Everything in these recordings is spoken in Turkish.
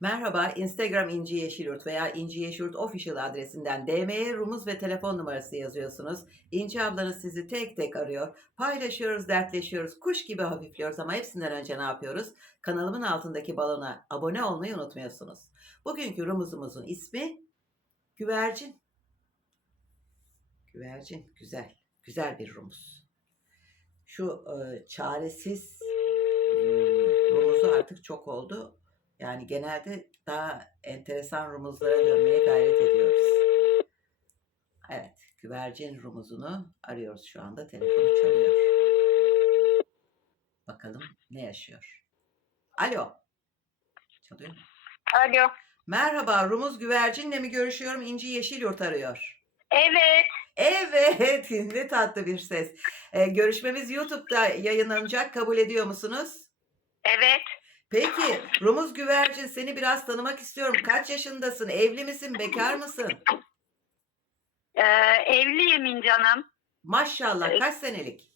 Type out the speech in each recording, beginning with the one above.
Merhaba, Instagram İnci Yeşilyurt veya İnci Yeşilyurt Official adresinden DM'ye rumuz ve telefon numarası yazıyorsunuz. İnci ablanız sizi tek tek arıyor. Paylaşıyoruz, dertleşiyoruz, kuş gibi hafifliyoruz ama hepsinden önce ne yapıyoruz? Kanalımın altındaki balona abone olmayı unutmuyorsunuz. Bugünkü rumuzumuzun ismi Güvercin. Güvercin, güzel. Güzel bir rumuz. Şu e, çaresiz e, rumuzu artık çok oldu. Yani genelde daha enteresan rumuzlara dönmeye gayret ediyoruz. Evet, güvercin rumuzunu arıyoruz şu anda. Telefonu çalıyor. Bakalım ne yaşıyor. Alo. Çalıyor. mu? Alo. Merhaba, Rumuz Güvercin'le mi görüşüyorum? İnci Yeşilyurt arıyor. Evet. Evet, ne tatlı bir ses. Ee, görüşmemiz YouTube'da yayınlanacak. Kabul ediyor musunuz? Evet. Peki, Rumuz Güvercin seni biraz tanımak istiyorum. Kaç yaşındasın? Evli misin? Bekar mısın? Ee, evliyim İnci Hanım. Maşallah kaç senelik?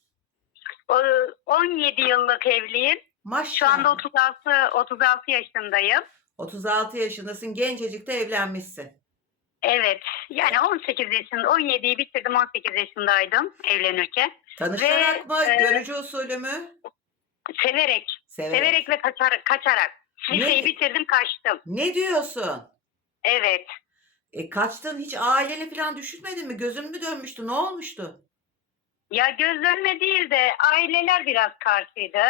O- 17 yıllık evliyim. Maşallah. Şu anda 36 36 yaşındayım. 36 yaşındasın. Gencecik de evlenmişsin. Evet. Yani 18 yaşında 17'yi bitirdim 18 yaşındaydım evlenirken. Tanışarak Ve, mı? e, Görücü usulü mü? Severek. Severek. Severek ve kaçar, kaçarak. Liseyi Ne? bitirdim kaçtım. Ne diyorsun? Evet. E kaçtın hiç aileni falan düşünmedin mi? Gözün mü dönmüştü? Ne olmuştu? Ya göz dönme değil de aileler biraz karşıydı.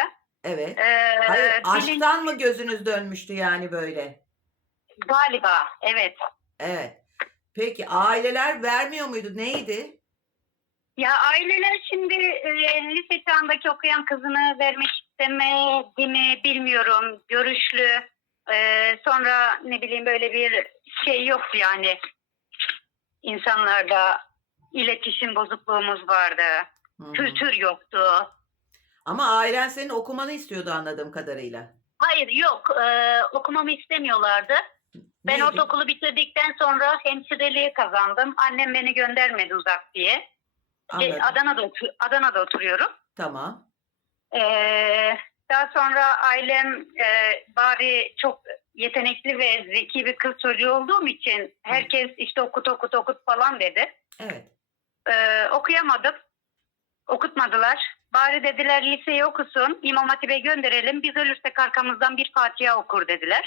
Evet. Ee, Hayır, bilin- aşktan mı gözünüz dönmüştü yani böyle? Galiba. Evet. Evet. Peki aileler vermiyor muydu? Neydi? Ya aileler şimdi e, lise çağındaki okuyan kızını vermek istemedi mi bilmiyorum. Görüşlü. E, sonra ne bileyim böyle bir şey yok yani. İnsanlarda iletişim bozukluğumuz vardı. Hı hı. Kültür yoktu. Ama ailen senin okumanı istiyordu anladığım kadarıyla. Hayır yok. E, okumamı istemiyorlardı. Ben Neydi? ortaokulu bitirdikten sonra hemşireliği kazandım. Annem beni göndermedi uzak diye. Şey, Anladım. Adana'da, otur- Adana'da oturuyorum. Tamam. Ee, daha sonra ailem e, bari çok yetenekli ve zeki bir kız çocuğu olduğum için herkes işte okut okut okut falan dedi. Evet. Ee, okuyamadım. Okutmadılar. Bari dediler liseyi okusun, İmam Hatip'e gönderelim. Biz ölürsek arkamızdan bir Fatiha okur dediler.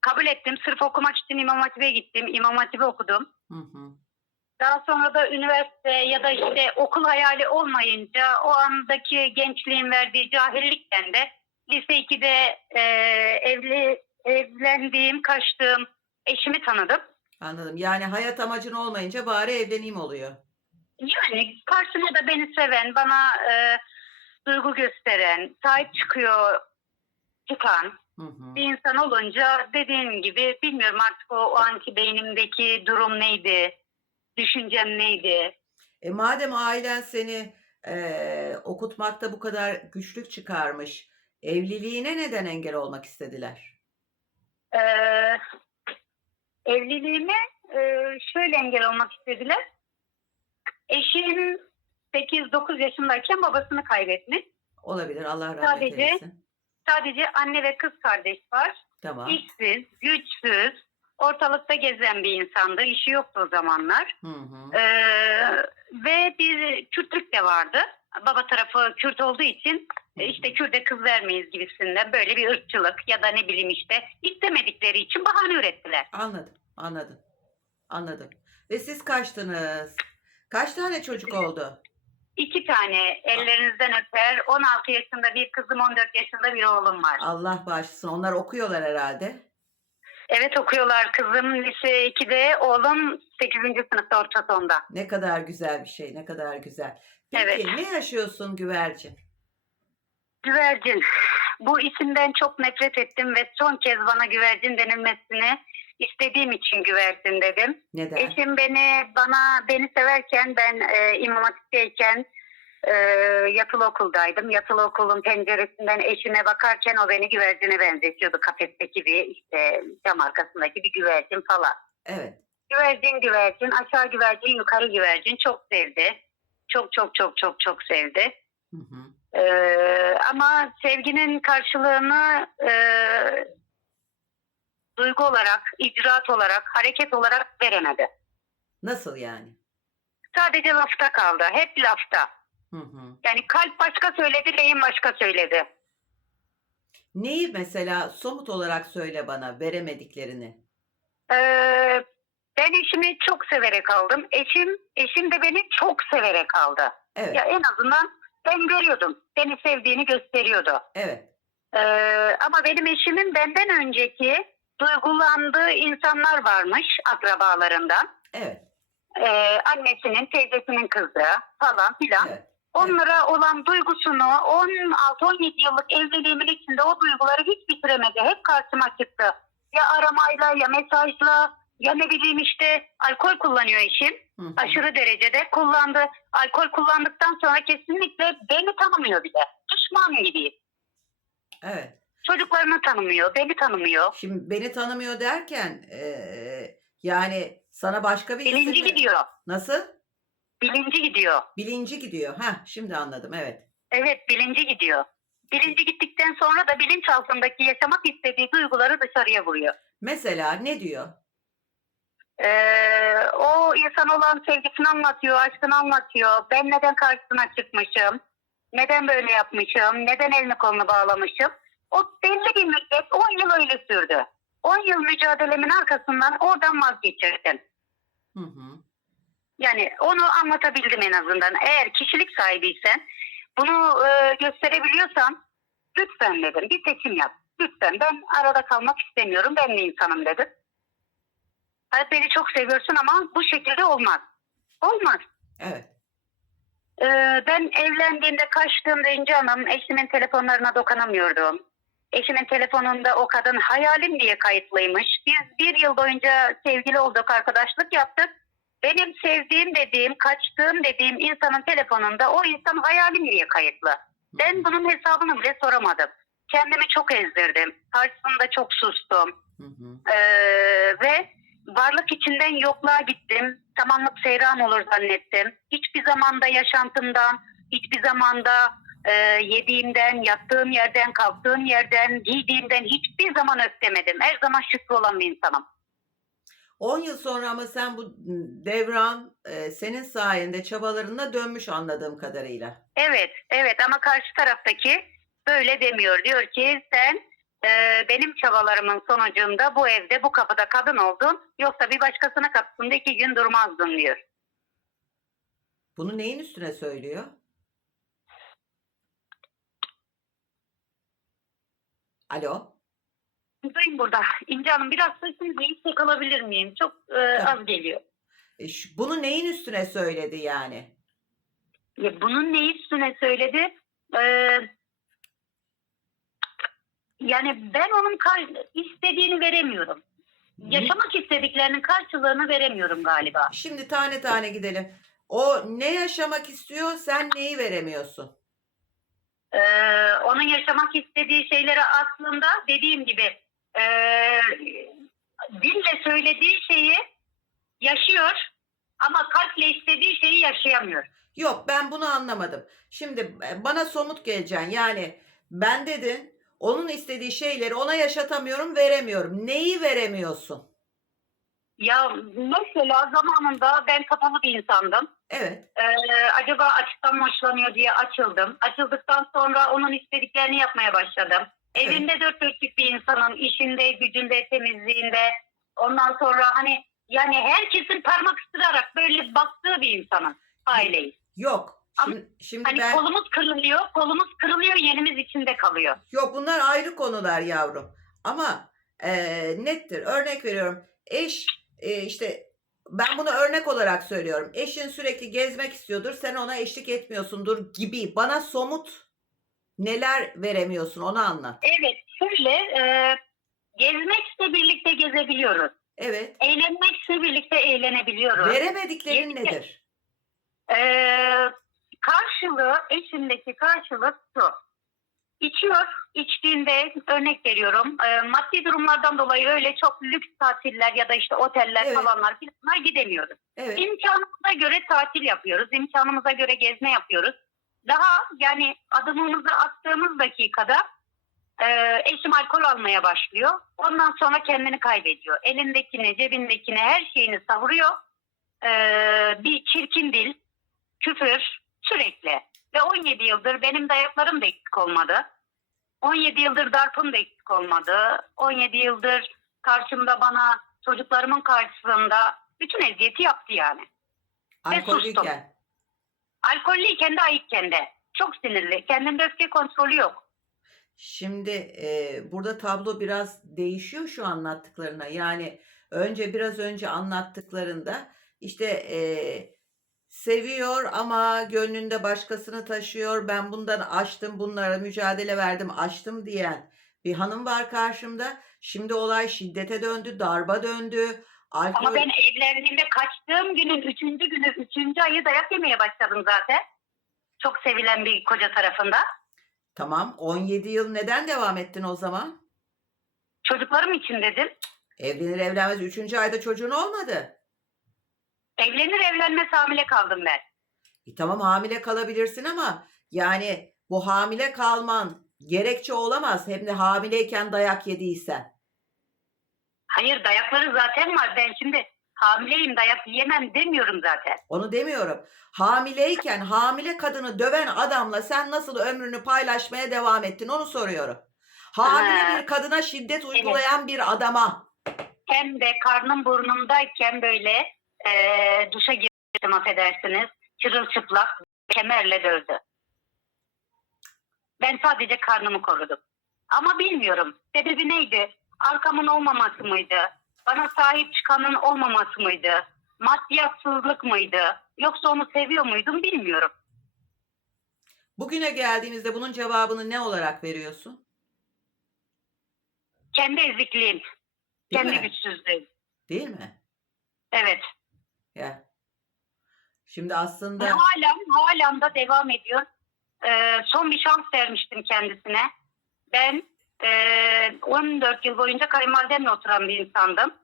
Kabul ettim. Sırf okumak için İmam Hatip'e gittim. İmam Hatip'e okudum. Hı hı. Daha sonra da üniversite ya da işte okul hayali olmayınca o andaki gençliğin verdiği cahillikten de lise 2'de e, evli evlendiğim, kaçtığım eşimi tanıdım. Anladım. Yani hayat amacın olmayınca bari evleneyim oluyor. Yani karşıma da beni seven, bana e, duygu gösteren, sahip çıkıyor çıkan Hı hı. bir insan olunca dediğim gibi bilmiyorum artık o, o anki beynimdeki durum neydi, düşüncem neydi. E madem ailen seni e, okutmakta bu kadar güçlük çıkarmış, evliliğine neden engel olmak istediler? Ee, evliliğime e, şöyle engel olmak istediler. Eşim 8-9 yaşındayken babasını kaybetmiş. Olabilir. Allah rahmet Sadece- eylesin. Sadece anne ve kız kardeş var. Tamam. İşsiz, güçsüz, ortalıkta gezen bir insandı. İşi yoktu o zamanlar. Hı hı. Ee, ve bir Kürtlük de vardı. Baba tarafı Kürt olduğu için e, işte Kürt'e kız vermeyiz gibisinden böyle bir ırkçılık ya da ne bileyim işte istemedikleri için bahane ürettiler. Anladım. Anladım. Anladım. Ve siz kaçtınız? Kaç tane çocuk oldu? İki tane ellerinizden öper. 16 yaşında bir kızım, 14 yaşında bir oğlum var. Allah bağışlasın. Onlar okuyorlar herhalde. Evet okuyorlar. Kızım lise 2'de, oğlum 8. sınıfta orta sonda. Ne kadar güzel bir şey. Ne kadar güzel. Peki Evet. ne yaşıyorsun güvercin? Güvercin. Bu isimden çok nefret ettim ve son kez bana güvercin denilmesini istediğim için güvercin dedim. Neden? Eşim beni bana beni severken ben e, İmam Hatip'teyken e, yatılı okuldaydım. Yatılı okulun penceresinden eşime bakarken o beni güvercine benzetiyordu. Kafesteki bir işte cam arkasındaki bir güvercin falan. Evet. Güvercin güvercin aşağı güvercin yukarı güvercin çok sevdi. Çok çok çok çok çok sevdi. Hı hı. Ee, ama sevginin karşılığını e, duygu olarak, icraat olarak, hareket olarak veremedi. Nasıl yani? Sadece lafta kaldı. Hep lafta. Hı hı. Yani kalp başka söyledi, beyin başka söyledi. Neyi mesela somut olarak söyle bana veremediklerini. Ee, ben eşimi çok severek aldım. Eşim, eşim de beni çok severek aldı. Evet, Ya en azından ben görüyordum. Beni sevdiğini gösteriyordu. evet, Ee, ama benim eşimin benden önceki duygulandığı insanlar varmış akrabalarından. evet, Ee, annesinin, teyzesinin kızı falan filan. evet. Onlara olan duygusunu 16-17 yıllık evliliğimin içinde o duyguları hiç bitiremedi. Hep karşıma çıktı. Ya aramayla ya mesajla ya ne bileyim işte alkol kullanıyor eşim. Hı hı. Aşırı derecede kullandı. Alkol kullandıktan sonra kesinlikle beni tanımıyor bile. Düşman gibi. Evet. Çocuklarını tanımıyor, beni tanımıyor. Şimdi beni tanımıyor derken eee, yani sana başka bir Bilinci gidiyor. Nasıl? Bilinci gidiyor. Bilinci gidiyor. Ha, şimdi anladım. Evet. Evet bilinci gidiyor. Bilinci gittikten sonra da bilinç altındaki yaşamak istediği duyguları dışarıya vuruyor. Mesela ne diyor? Ee, o insan olan sevgisini anlatıyor, aşkını anlatıyor. Ben neden karşısına çıkmışım? Neden böyle yapmışım? Neden elini kolunu bağlamışım? O belli bir müddet 10 yıl öyle sürdü. 10 yıl mücadelemin arkasından oradan vazgeçirdim. Hı hı. Yani onu anlatabildim en azından. Eğer kişilik sahibiysen bunu e, gösterebiliyorsan lütfen dedim bir seçim yap. Lütfen ben arada kalmak istemiyorum. Ben de insanım dedim. Hayır, beni çok seviyorsun ama bu şekilde olmaz. Olmaz. Evet. E, ben evlendiğimde kaçtığımda İnce Hanım eşimin telefonlarına dokunamıyordum. Eşimin telefonunda o kadın hayalim diye kayıtlıymış. Biz bir yıl boyunca sevgili olduk, arkadaşlık yaptık. Benim sevdiğim dediğim, kaçtığım dediğim insanın telefonunda o insan hayalim diye kayıtlı. Ben bunun hesabını bile soramadım. Kendimi çok ezdirdim. Karşısında çok sustum. Hı hı. Ee, ve varlık içinden yokluğa gittim. Samanlık seyran olur zannettim. Hiçbir zamanda yaşantımdan, hiçbir zamanda e, yediğimden, yattığım yerden, kalktığım yerden, giydiğimden hiçbir zaman öfkemedim. Her zaman şükrü olan bir insanım. 10 yıl sonra ama sen bu devran e, senin sayende çabalarına dönmüş anladığım kadarıyla. Evet, evet ama karşı taraftaki böyle demiyor. Diyor ki sen e, benim çabalarımın sonucunda bu evde, bu kapıda kadın oldun. Yoksa bir başkasının kapısında iki gün durmazdın diyor. Bunu neyin üstüne söylüyor? Alo? Buradayım burada. İnce Hanım biraz sesinizi yüksek alabilir miyim? Çok e, az geliyor. E, şu- bunu neyin üstüne söyledi yani? Ya bunun ne üstüne söyledi? Ee, yani ben onun kar- istediğini veremiyorum. Yaşamak istediklerinin karşılığını veremiyorum galiba. Şimdi tane tane gidelim. O ne yaşamak istiyor, sen neyi veremiyorsun? Ee, onun yaşamak istediği şeyleri aslında dediğim gibi ee, dille söylediği şeyi yaşıyor ama kalple istediği şeyi yaşayamıyor. Yok ben bunu anlamadım. Şimdi e, bana somut geleceksin. Yani ben dedin onun istediği şeyleri ona yaşatamıyorum, veremiyorum. Neyi veremiyorsun? Ya mesela zamanında ben kapalı bir insandım. Evet. Ee, acaba açıktan hoşlanıyor diye açıldım. Açıldıktan sonra onun istediklerini yapmaya başladım. Evet. Evinde dört dörtlük bir insanın işinde, gücünde, temizliğinde. Ondan sonra hani yani herkesin parmak ısırarak böyle baktığı bir insanın aileyi. Yok. Şimdi, şimdi Hani ben kolumuz kırılıyor, kolumuz kırılıyor, yenimiz içinde kalıyor. yok bunlar ayrı konular yavrum. Ama e, nettir. Örnek veriyorum. Eş e, işte ben bunu örnek olarak söylüyorum. Eşin sürekli gezmek istiyordur. Sen ona eşlik etmiyorsundur gibi. Bana somut neler veremiyorsun onu anlat. Evet, şöyle e, gezmekse birlikte gezebiliyoruz. Evet. Eğlenmekse birlikte eğlenebiliyoruz. Veremediklerin Yetki- nedir? Ee, karşılığı, eşindeki karşılık şu. İçiyor, içtiğinde örnek veriyorum. e, maddi durumlardan dolayı öyle çok lüks tatiller ya da işte oteller Evet. falanlar filanlar gidemiyoruz. Evet. İmkanımıza göre tatil yapıyoruz. imkanımıza göre gezme yapıyoruz. Daha yani adımımızı attığımız dakikada Ee, eşim alkol almaya başlıyor. Ondan sonra kendini kaybediyor. Elindekini, cebindekini, her şeyini savuruyor. Ee, bir çirkin dil, küfür sürekli. Ve 17 yıldır benim dayaklarım da eksik olmadı. 17 yıldır darpım da eksik olmadı. 17 yıldır karşımda bana çocuklarımın karşısında bütün eziyeti yaptı yani. Alkollüyken. Alkollüyken de ayıkken de. Çok sinirli. Kendimde öfke kontrolü yok. Şimdi e, burada tablo biraz değişiyor şu anlattıklarına. Yani önce biraz önce anlattıklarında işte e, seviyor ama gönlünde başkasını taşıyor. Ben bundan açtım, bunlara mücadele verdim, açtım diyen bir hanım var karşımda. Şimdi olay şiddete döndü, darba döndü. Alkol Ama ben evlendiğimde kaçtığım günün üçüncü günü, üçüncü ayı dayak yemeye başladım zaten. Çok sevilen bir koca tarafında. tamam 17 yıl neden devam ettin o zaman? Çocuklarım için dedim. Evlenir evlenmez 3. ayda çocuğun olmadı. Evlenir evlenmez hamile kaldım ben. E tamam hamile kalabilirsin ama yani bu hamile kalman gerekçe olamaz. Hem de hamileyken dayak yediysen. Hayır dayakları zaten var. Ben şimdi hamileyim dayak yiyemem demiyorum zaten. Onu demiyorum. Hamileyken hamile kadını döven adamla sen nasıl ömrünü paylaşmaya devam ettin onu soruyorum. Hamile Ha. bir kadına şiddet uygulayan bir adama. Hem de karnım burnumdayken böyle eee duşa girdim affedersiniz. Çırılçıplak kemerle dövdü. Ben sadece karnımı korudum. Ama bilmiyorum. Sebebi neydi? Arkamın olmaması mıydı? Bana sahip çıkanın olmaması mıydı? Maddiyatsızlık mıydı? Yoksa onu seviyor muydum bilmiyorum. Bugüne geldiğimizde bunun cevabını ne olarak veriyorsun? Kendi ezikliğim, Değil kendi mi? güçsüzlüğüm. Değil mi? Evet. Ya. Şimdi aslında Halen, halen da devam ediyor. Ee, son bir şans vermiştim kendisine. Ben 14 yıl boyunca kayınvalidemle oturan bir insandım.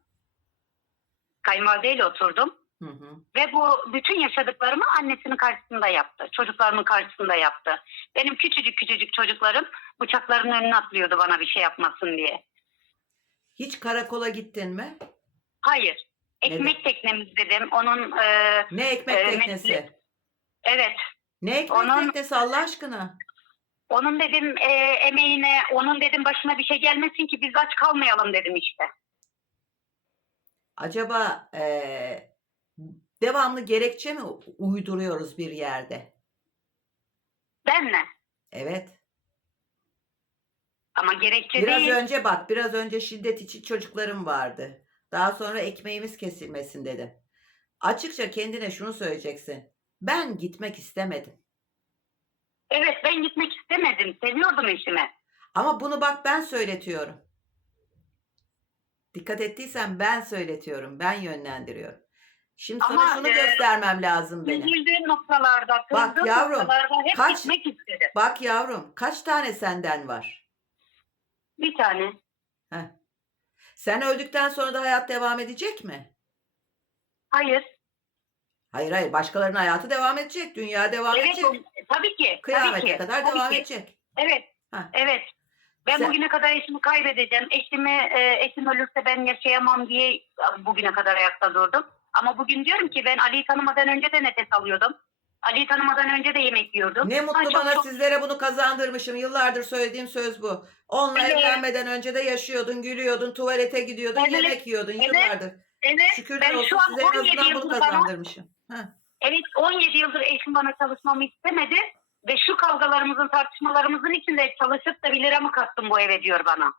Kayınvalideyle oturdum. hı hı. Ve bu bütün yaşadıklarımı annesinin karşısında yaptı. Çocuklarımın karşısında yaptı. Benim küçücük küçücük çocuklarım bıçakların önüne atlıyordu bana bir şey yapmasın diye. hiç karakola gittin mi? Hayır. Ekmek teknemiz dedim. Onun e, Ne ekmek Ee, teknesi? mesle- evet Ne ekmek Onun- teknesi Allah aşkına? Onun dedim e, emeğine, onun dedim başına bir şey gelmesin ki biz aç kalmayalım dedim işte. Acaba eee, devamlı gerekçe mi uyduruyoruz bir yerde? Ben mi? Evet. Ama gerekçe Biraz değil. önce bak, biraz önce şiddet için çocuklarım vardı. Daha sonra ekmeğimiz kesilmesin dedim. Açıkça kendine şunu söyleyeceksin. Ben gitmek istemedim. Evet ben gitmek istemedim. Seviyordum eşimi. Ama bunu bak ben söyletiyorum. Dikkat ettiysen ben söyletiyorum, ben yönlendiriyorum. Şimdi sana Ama, şunu e, göstermem lazım benim. Üzüldüğüm noktalarda, Bak yavrum, noktalarda hep kaç- gitmek istedim. Bak yavrum, kaç tane senden var? Bir tane. Heh. Sen öldükten sonra da hayat devam edecek mi? Hayır. Hayır hayır, başkalarının hayatı devam edecek, dünya devam Evet edecek. o- tabii ki. tabii Kıyamete ki, kadar tabii devam ki. edecek. Evet. Ha. Evet. Ben Sen- bugüne kadar eşimi kaybedeceğim. Eşimi e, eşim ölürse ben yaşayamam diye bugüne kadar ayakta durdum. Ama bugün diyorum ki ben Ali'yi tanımadan önce de nefes alıyordum. Ali'yi tanımadan önce de yemek yiyordum. Ne mutlu çok- bana çok- sizlere bunu kazandırmışım. Yıllardır söylediğim söz bu. Onunla Evet. evlenmeden önce de yaşıyordun, gülüyordun, tuvalete gidiyordun, Evet, yemek yiyordun evet. yıllardır. Evet. Şükürler ben olsun şu an size en 17 azından bunu yıldır bana- kazandırmışım. Heh. Evet 17 yıldır eşim bana çalışmamı istemedi. Ve şu kavgalarımızın tartışmalarımızın içinde çalışıp da bir lira mı kattın bu eve diyor bana.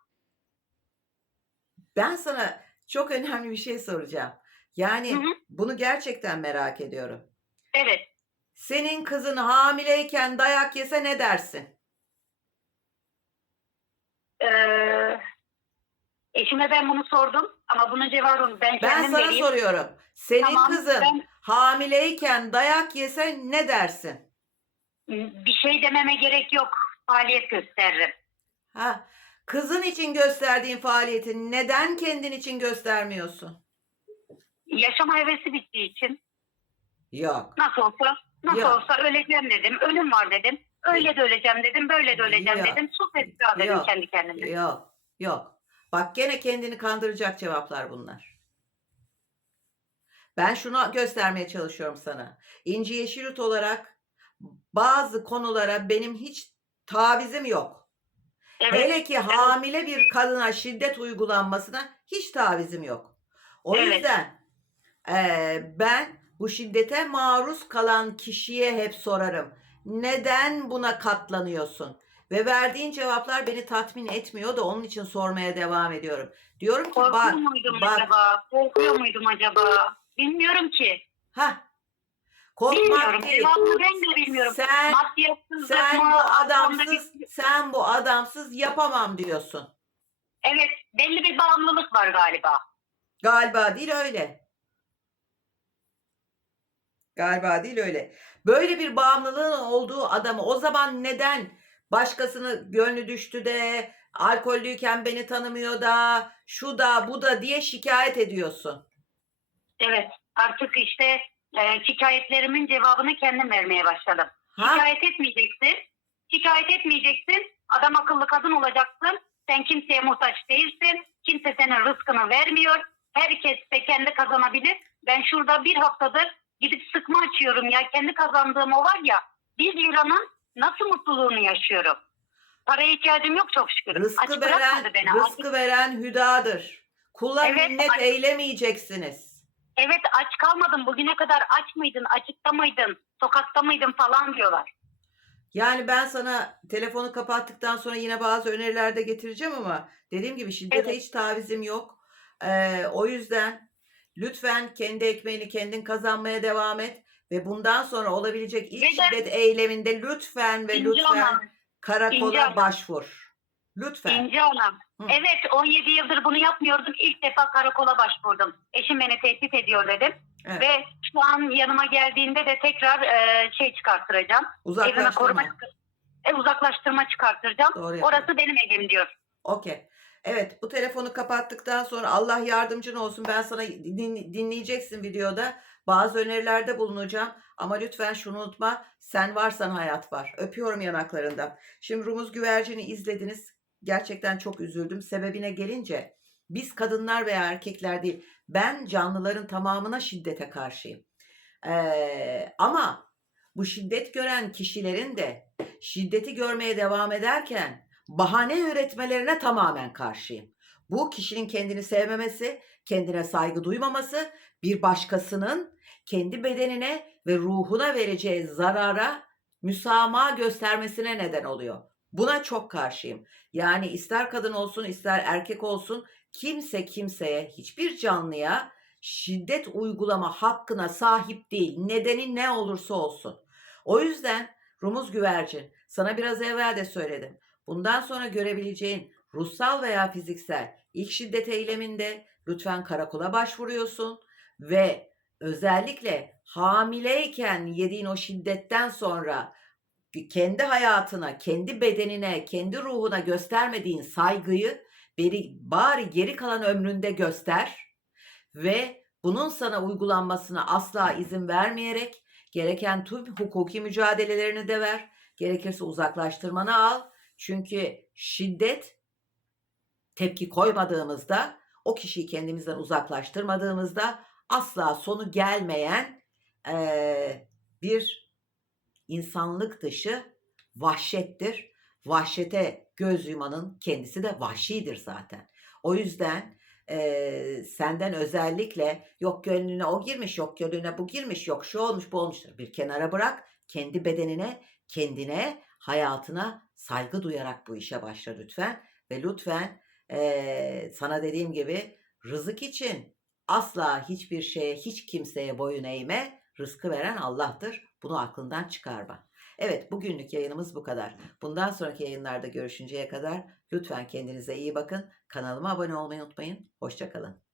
Ben sana çok önemli bir şey soracağım. Yani Hı hı. bunu gerçekten merak ediyorum. Evet. Senin kızın hamileyken dayak yese ne dersin? Ee, eşime ben bunu sordum ama bunun cevabını ben Ben kendim sana vereyim. soruyorum. Senin Tamam, kızın ben hamileyken dayak yese ne dersin? bir şey dememe gerek yok. Faaliyet gösteririm. Ha, kızın için gösterdiğin faaliyeti neden kendin için göstermiyorsun? Yaşama hevesi bittiği için Yok. nasıl olsa nasıl Yok. olsa öleceğim dedim. Ölüm var dedim. Öyle de öleceğim dedim, böyle de öleceğim Ya. dedim. Sus Esra dedim Yok. kendi kendime. Yok, yok. Bak gene kendini kandıracak cevaplar bunlar. Ben şunu göstermeye çalışıyorum sana. İnci Yeşilyurt olarak bazı konulara benim hiç tavizim yok. Evet, Hele ki hamile bir kadına şiddet uygulanmasına hiç tavizim yok. O Evet. yüzden eee, ben bu şiddete maruz kalan kişiye hep sorarım. Neden buna katlanıyorsun? Ve verdiğin cevaplar beni tatmin etmiyor da onun için sormaya devam ediyorum. Diyorum ki korkuyor bak, muydum bak. acaba? Korkuyor muydum acaba? Bilmiyorum ki. ha korkmak Bilmiyorum. değil. Ben de bilmiyorum. Sen sen bu adamsız sen bu adamsız yapamam diyorsun. Evet, belli bir bağımlılık var galiba. Galiba değil öyle. Galiba değil öyle. Böyle bir bağımlılığın olduğu adamı o zaman neden başkasını gönlü düştü de alkollüyken beni tanımıyor da şu da bu da diye şikayet ediyorsun. Evet, artık işte e, şikayetlerimin cevabını kendim vermeye başladım. Ha? Şikayet etmeyeceksin. Şikayet etmeyeceksin. Adam akıllı kadın olacaksın. Sen kimseye muhtaç değilsin. Kimse senin rızkını vermiyor. Herkes de kendi kazanabilir. Ben şurada bir haftadır gidip sıkma açıyorum ya. Kendi kazandığım o var ya. Bir liranın nasıl mutluluğunu yaşıyorum. Paraya ihtiyacım yok çok şükür. Aç Rızkı bırakmadı veren, beni. rızkı Aç- veren hüdadır. Kula Evet, minnet ay- eylemeyeceksiniz. evet aç kalmadın. Bugüne kadar aç mıydın? Açıkta mıydın? Sokakta mıydın falan diyorlar. Yani ben sana telefonu kapattıktan sonra yine bazı öneriler de getireceğim ama dediğim gibi şiddete Evet. hiç tavizim yok. Ee, o yüzden lütfen kendi ekmeğini kendin kazanmaya devam et ve bundan sonra olabilecek ilk Ve de- şiddet eyleminde lütfen ve İnce lütfen Hanım, karakola Hanım. başvur. Lütfen. İnce Hanım. Hı. Evet 17 yıldır bunu yapmıyordum. İlk defa karakola başvurdum. Eşim beni tehdit ediyor dedim. Evet. Ve şu an yanıma geldiğinde de tekrar e, şey çıkarttıracağım. Evime Uzaklaştırma. koruma e, uzaklaştırma çıkarttıracağım. Doğru. Orası benim evim diyor. Okey. Evet bu telefonu kapattıktan sonra Allah yardımcın olsun. Ben sana din- dinleyeceksin videoda. Bazı önerilerde bulunacağım. Ama lütfen şunu unutma. Sen varsan hayat var. Öpüyorum yanaklarından. Şimdi Rumuz Güvercin'i izlediniz. Gerçekten çok üzüldüm. Sebebine gelince biz kadınlar veya erkekler değil. Ben canlıların tamamına şiddete karşıyım. Ee, ama bu şiddet gören kişilerin de şiddeti görmeye devam ederken bahane üretmelerine tamamen karşıyım. Bu kişinin kendini sevmemesi, kendine saygı duymaması, bir başkasının kendi bedenine ve ruhuna vereceği zarara müsamaha göstermesine neden oluyor. Buna çok karşıyım. Yani ister kadın olsun ister erkek olsun kimse kimseye hiçbir canlıya şiddet uygulama hakkına sahip değil. Nedeni ne olursa olsun. O yüzden Rumuz Güvercin sana biraz evvel de söyledim. Bundan sonra görebileceğin ruhsal veya fiziksel ilk şiddet eyleminde lütfen karakola başvuruyorsun ve özellikle hamileyken yediğin o şiddetten sonra kendi hayatına, kendi bedenine, kendi ruhuna göstermediğin saygıyı beri, bari geri kalan ömründe göster ve bunun sana uygulanmasına asla izin vermeyerek gereken tüm hukuki mücadelelerini de ver. Gerekirse uzaklaştırmanı al. Çünkü şiddet tepki koymadığımızda, o kişiyi kendimizden uzaklaştırmadığımızda asla sonu gelmeyen eee, bir insanlık dışı vahşettir. Vahşete göz yumanın kendisi de vahşidir zaten. O yüzden eee, senden özellikle yok gönlüne o girmiş, yok gönlüne bu girmiş, yok şu olmuş, bu olmuştur. Bir kenara bırak, kendi bedenine, kendine, hayatına saygı duyarak bu işe başla lütfen. Ve lütfen eee, sana dediğim gibi rızık için asla hiçbir şeye, hiç kimseye boyun eğme. Rızkı veren Allah'tır. Bunu aklından çıkarma. Evet, bugünlük yayınımız bu kadar. Bundan sonraki yayınlarda görüşünceye kadar lütfen kendinize iyi bakın. Kanalıma abone olmayı unutmayın. Hoşçakalın.